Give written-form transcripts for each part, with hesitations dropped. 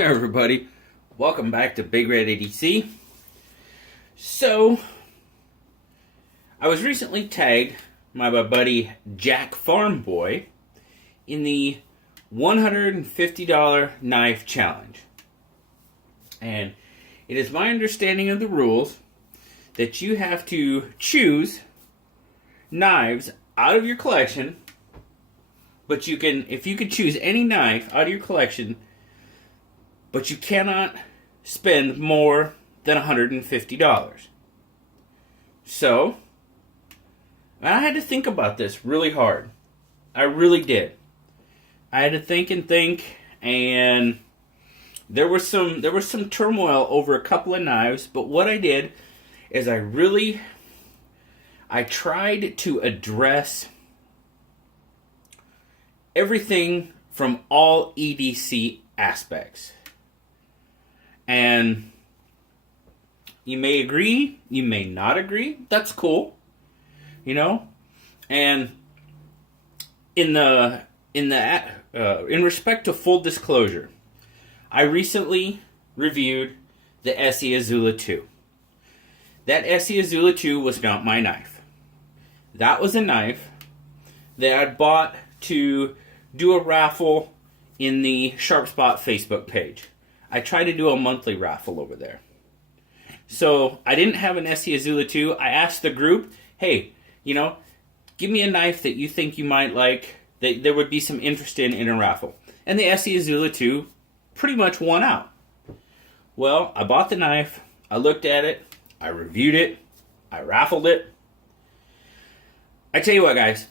Hey everybody, welcome back to Big Red ADC. So, I was recently tagged by my buddy Jack Farm Boy in the $150 knife challenge. And it is my understanding of the rules that you have to choose knives out of your collection, but if you could choose any knife out of your collection, but you cannot spend more than $150. So, I had to think about this really hard. I really did. I had to think, and there was some turmoil over a couple of knives, but what I did is I tried to address everything from all EDC aspects. And you may agree, you may not agree. That's cool, And in respect to full disclosure, I recently reviewed the SE Azula 2. That SE Azula 2 was not my knife. That was a knife that I bought to do a raffle in the Sharp Spot Facebook page. I try to do a monthly raffle over there. So I didn't have an SE Azula 2. I asked the group, hey, give me a knife that you think you might like, that there would be some interest in a raffle. And the SE Azula 2 pretty much won out. Well, I bought the knife, I looked at it, I reviewed it, I raffled it. I tell you what, guys,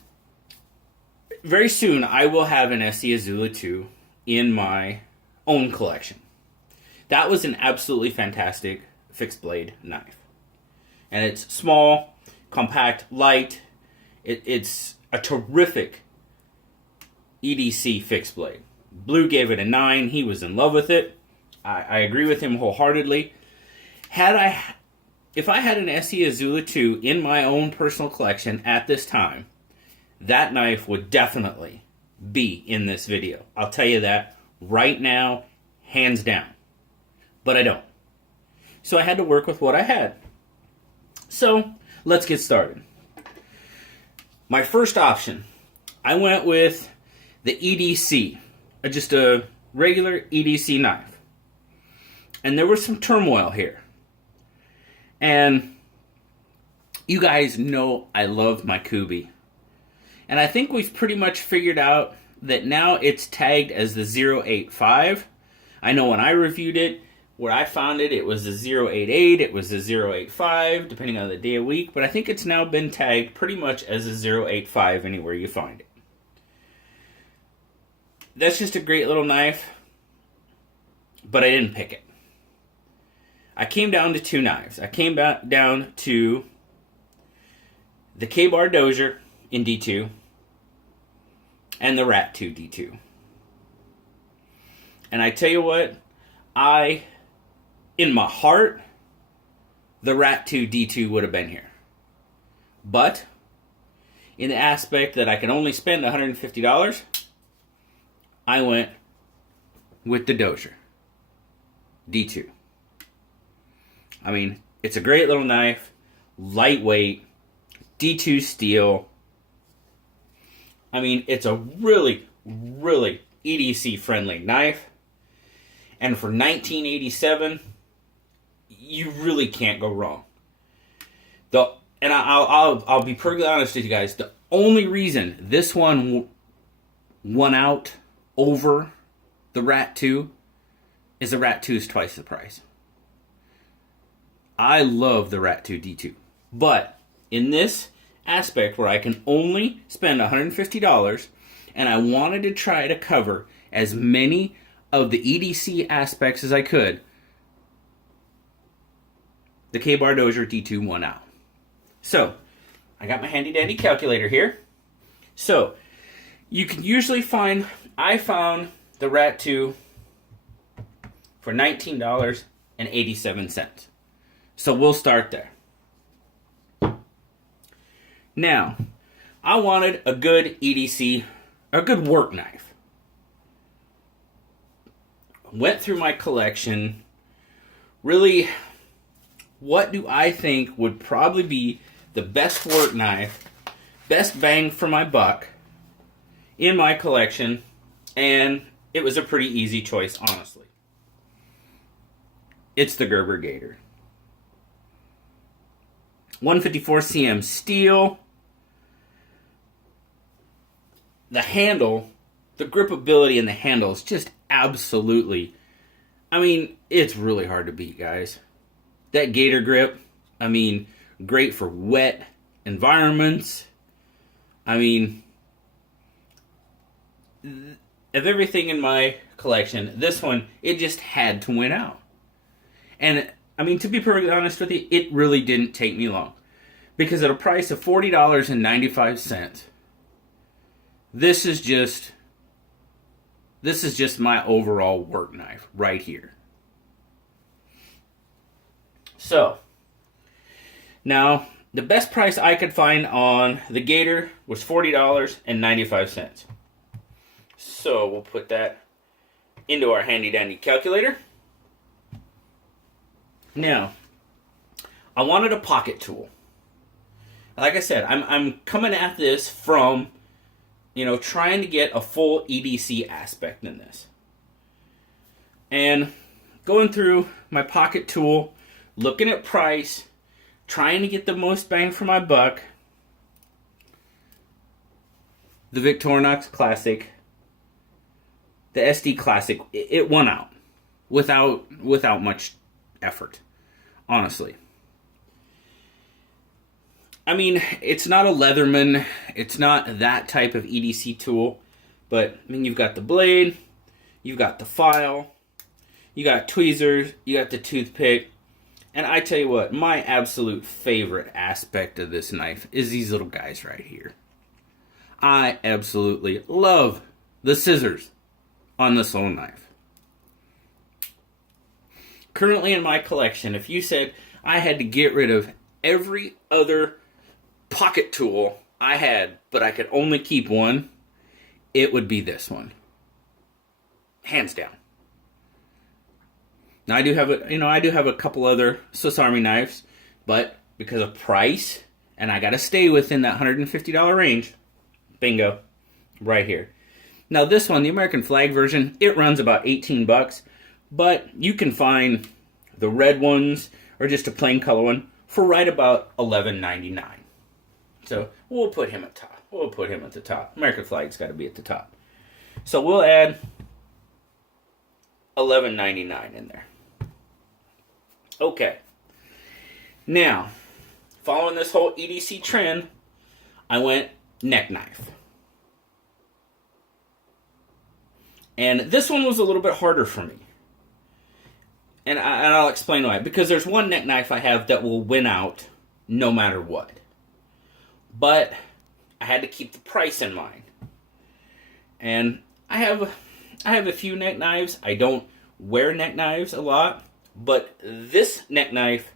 very soon I will have an SE Azula 2 in my own collection. That was an absolutely fantastic fixed blade knife. And it's small, compact, light. It's a terrific EDC fixed blade. Blue gave it a 9. He was in love with it. I agree with him wholeheartedly. If I had an SE Azula 2 in my own personal collection at this time, that knife would definitely be in this video. I'll tell you that right now, hands down. But I don't. So I had to work with what I had. So, let's get started. My first option, I went with the EDC, just a regular EDC knife. And there was some turmoil here. And you guys know I love my Kubi. And I think we've pretty much figured out that now it's tagged as the 085. I know when I reviewed it, where I found it, it was the 088, it was the 085, depending on the day of week, but I think it's now been tagged pretty much as a 085 anywhere you find it. That's just a great little knife, but I didn't pick it. I came down to two knives. I came down to the K-Bar Dozier in D2 and the Rat 2 D2. And I tell you what, in my heart, the Rat 2 D2 would have been here. But, in the aspect that I can only spend $150, I went with the Dozier D2. I mean, it's a great little knife, lightweight, D2 steel. I mean, it's a really, really EDC-friendly knife. And for 1987, you really can't go wrong. I'll be perfectly honest with you guys. The only reason this one won out over the Rat 2 is the Rat 2 is twice the price. I love the Rat 2 D2. But in this aspect where I can only spend $150 and I wanted to try to cover as many of the EDC aspects as I could, the K-Bar Dozier D2 won out. So, I got my handy dandy calculator here. So, you can usually I found the Rat 2 for $19.87. So we'll start there. Now, I wanted a good EDC, a good work knife. went through my collection. Really, what do I think would probably be the best fork knife, best bang for my buck in my collection, and it was a pretty easy choice, honestly. It's the Gerber Gator. 154 cm steel. The handle, the gripability in the handle is just absolutely, I mean, it's really hard to beat, guys. That Gator grip, I mean, great for wet environments. I mean, of everything in my collection, this one, it just had to win out. And, I mean, to be perfectly honest with you, it really didn't take me long. Because at a price of $40.95, this is just my overall work knife right here. So, now, the best price I could find on the Gator was $40.95. So, we'll put that into our handy-dandy calculator. Now, I wanted a pocket tool. Like I said, I'm coming at this from, trying to get a full EDC aspect in this. And going through my pocket tool, looking at price, trying to get the most bang for my buck, the Victorinox Classic, the SD Classic, it won out without much effort, honestly. I mean, it's not a Leatherman, it's not that type of EDC tool, but I mean, you've got the blade, you've got the file, you got tweezers, you got the toothpick, and I tell you what, my absolute favorite aspect of this knife is these little guys right here. I absolutely love the scissors on this little knife. Currently in my collection, if you said I had to get rid of every other pocket tool I had, but I could only keep one, it would be this one. Hands down. Now I do have a couple other Swiss Army knives, but because of price, and I gotta stay within that $150 range, bingo, right here. Now this one, the American flag version, it runs about 18 bucks, but you can find the red ones or just a plain color one for right about $11.99. So we'll put him at top. We'll put him at the top. American flag's got to be at the top. So we'll add $11.99 in there. Okay. Now, following this whole EDC trend, I went neck knife. And this one was a little bit harder for me. And I'll explain why. Because there's one neck knife I have that will win out no matter what. But I had to keep the price in mind. And I have a few neck knives. I don't wear neck knives a lot. But this neck knife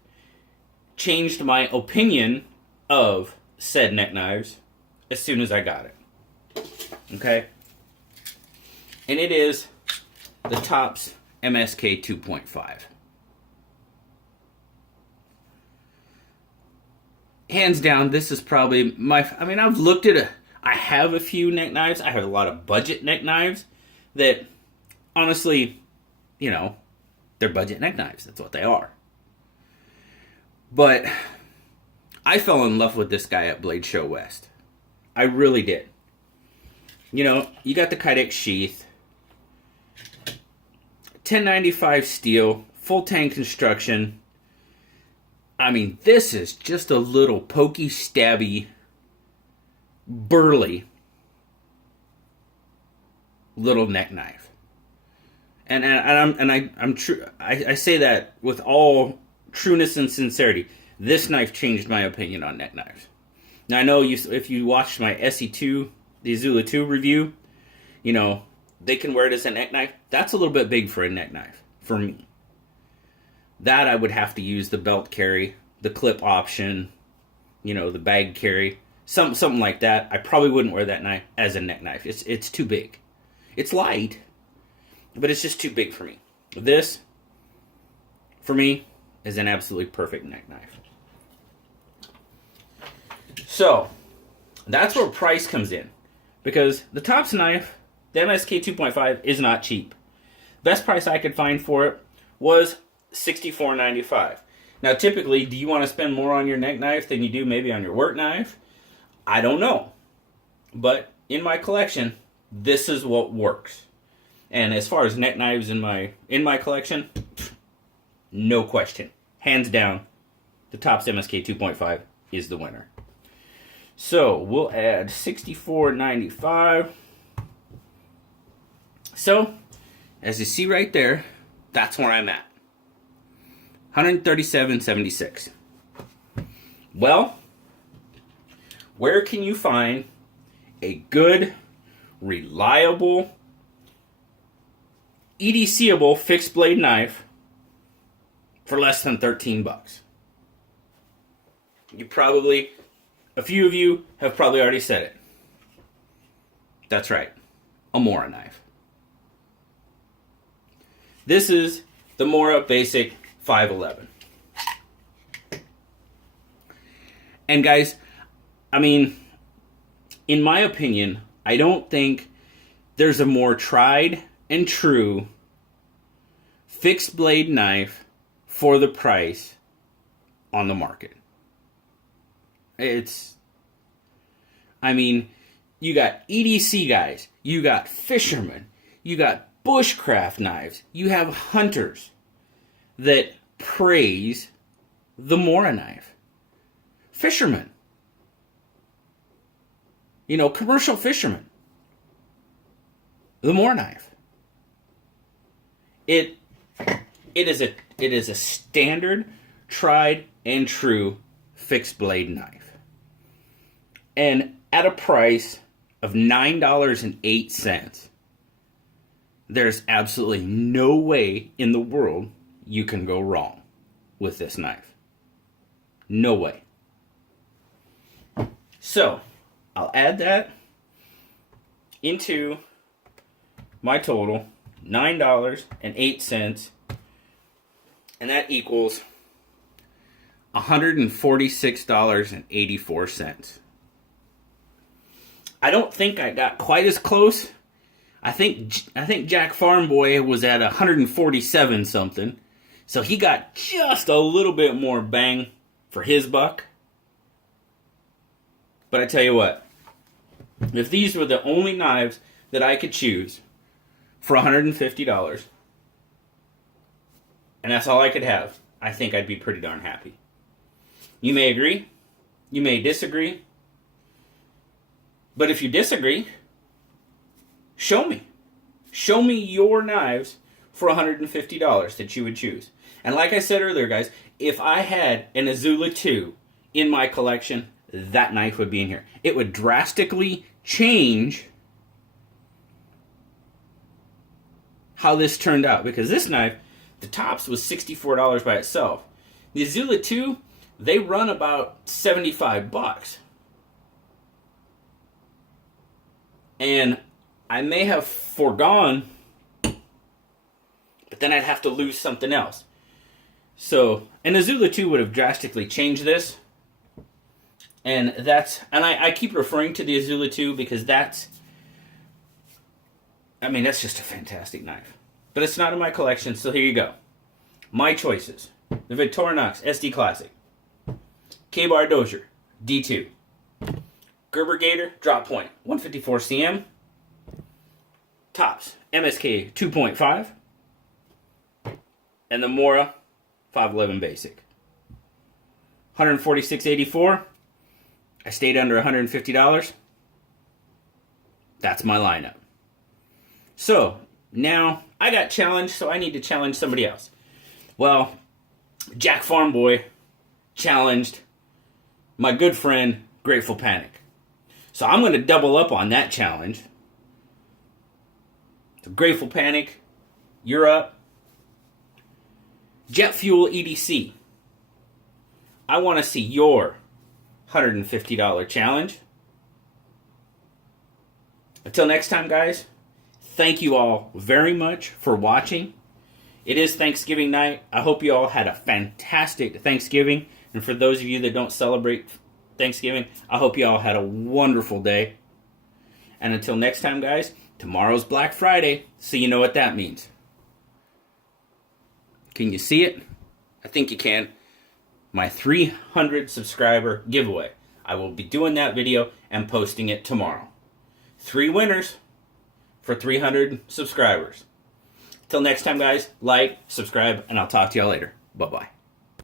changed my opinion of said neck knives as soon as I got it. Okay? And it is the Tops MSK 2.5. Hands down, this is probably I've looked at I have a few neck knives. I have a lot of budget neck knives that, honestly, they're budget neck knives. That's what they are. But I fell in love with this guy at Blade Show West. I really did. You got the Kydex sheath, 1095 steel, full tang construction. I mean, this is just a little pokey, stabby, burly little neck knife. And I'm true. I say that with all trueness and sincerity. This knife changed my opinion on neck knives. Now I know if you watched my SE2, the Azula 2 review, they can wear it as a neck knife. That's a little bit big for a neck knife for me. That I would have to use the belt carry, the clip option, the bag carry, something like that. I probably wouldn't wear that knife as a neck knife. It's too big. It's light, but it's just too big for me. This, for me, is an absolutely perfect neck knife. So, that's where price comes in. Because the Tops knife, the MSK 2.5, is not cheap. Best price I could find for it was $64.95. Now, typically, do you want to spend more on your neck knife than you do maybe on your work knife? I don't know. But in my collection, this is what works. And as far as neck knives in my collection, no question. Hands down, the Tops MSK 2.5 is the winner. So, we'll add $64.95. So, as you see right there, that's where I'm at. $137.76. Well, where can you find a good, reliable, EDC-able fixed blade knife for less than 13 bucks? A few of you have probably already said it. That's right, a Mora knife. This is the Mora Basic 511. And guys, I mean, in my opinion, I don't think there's a more tried and true fixed blade knife for the price on the market. You got EDC guys, you got fishermen, you got bushcraft knives, you have hunters that praise the Mora knife. Fishermen. Commercial fishermen. The Mora knife. It is a standard, tried and true fixed blade knife. And at a price of $9.08, there's absolutely no way in the world you can go wrong with this knife. No way. So, I'll add that into my total, $9.08, and that equals $146.84. I don't think I got quite as close. I think Jack Farm Boy was at 147 something. So he got just a little bit more bang for his buck. But I tell you what, if these were the only knives that I could choose for $150, and that's all I could have, I think I'd be pretty darn happy. You may agree, you may disagree, but if you disagree, show me. Show me your knives for $150 that you would choose. And like I said earlier, guys, if I had an Azula 2 in my collection, that knife would be in here. It would drastically change how this turned out. Because this knife, the Tops was $64 by itself. The Azula 2, they run about 75 bucks. And I may have foregone, but then I'd have to lose something else. So, an Azula 2 would have drastically changed this. And I keep referring to the Azula 2 because that's just a fantastic knife. But it's not in my collection, so here you go. My choices. The Victorinox SD Classic. K-Bar Dozier D2. Gerber Gator Drop Point 154 cm. Tops MSK 2.5. And the Mora 511 Basic. $146.84. I stayed under $150. That's my lineup. So, now I got challenged, so I need to challenge somebody else. Well, Jack Farm Boy challenged my good friend GratefulPanic. So I'm going to double up on that challenge. So GratefulPanic, you're up. JetFuelEDC. I want to see your $150 challenge. Until next time, guys, thank you all very much for watching. It is Thanksgiving night. I hope you all had a fantastic Thanksgiving. And for those of you that don't celebrate Thanksgiving, I hope you all had a wonderful day. And until next time, guys, tomorrow's Black Friday, so you know what that means. Can you see it? I think you can. My 300 subscriber giveaway. I will be doing that video and posting it tomorrow. 3 winners for 300 subscribers. Till next time, guys, like, subscribe, and I'll talk to y'all later. Bye-bye.